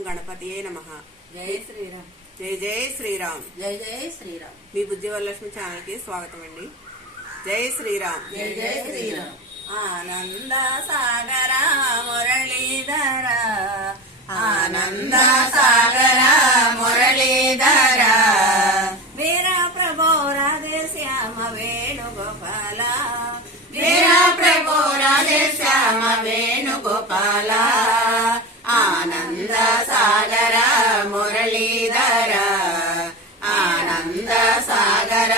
గణపతియే నమః. జై శ్రీరామ్. జై జై శ్రీరామ్. జై జై శ్రీరామ్. మీ బుద్ధివరలక్ష్మి ఛానల్ కి స్వాగతం అండి. జై శ్రీరామ్. జై జై శ్రీరామ్. ఆనంద సాగర మురళీధర, ఆనంద సాగర మురళీధర, వీర ప్రభో రాధే శ్యామ వేణుగోపాల, వీర ప్రభో రాధే శ్యామ వేణుగోపాల, ఆనంద సాగర మురళీధర, ఆనంద సాగర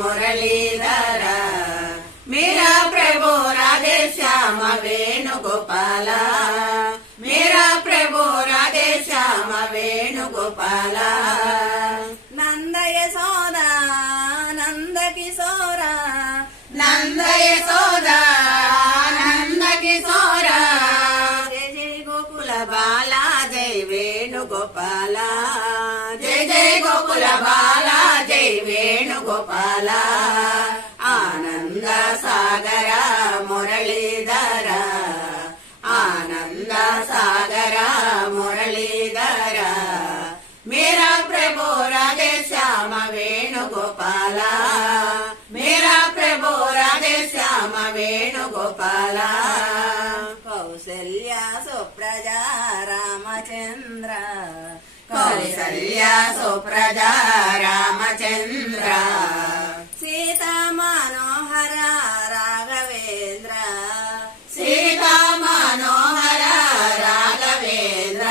మురళీధర, मेरा प्रभु राधे श्याम वेणुगोपाल, मेरा प्रभु राधे श्याम वेणुगोपाल, नंद यशोदा नंद किशोरा, नंद यशोदा नंद किशोरा, जय जय गोकुल बाला जय वेणुगोपाल, जय जय गोकुल बाला जय वेणुगोपाल, आनंद सागर मुरलीधर, आनंद सागर मुरलीधर, मेरा प्रभु राधे श्याम वेणुगोपाल, मेरा प्रभु राधे श्याम वेणुगोपाल, कौसल्या सुप्रजा रामचंद्र, कौसल्या सुप्रजा रामचंद्र, सीता मनोहर राघवेंद्र, सीता मनोहर राघवेंद्र,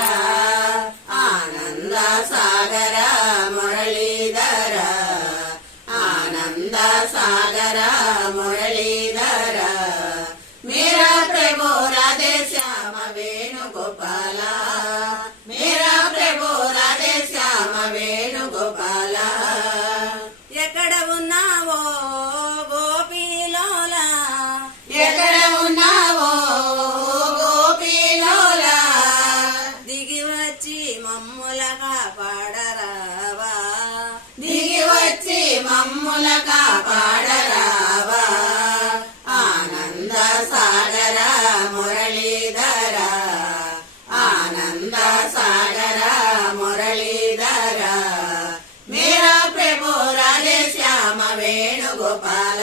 आनंद सागर मुरलीधर, आनंद सागर मुरलीधर, मेरा प्रभु राधे श्याम वेणुगोपाल, मेरा प्रभु राधे श्याम वेणुगोपाल, ఎక్కడ ఉన్నావో గోపీలోలా, ఎక్కడ ఉన్నావో గోపీలోలా, దిగి వచ్చి మమ్ముల కాపాడరావా, దిగి వచ్చి మమ్ముల కాపాడరావా, ఆనంద సాగర మురళీధర, ఆనంద సాగర మురళీధర, मेरा प्रभु राधे श्याम वेणुगोपाल।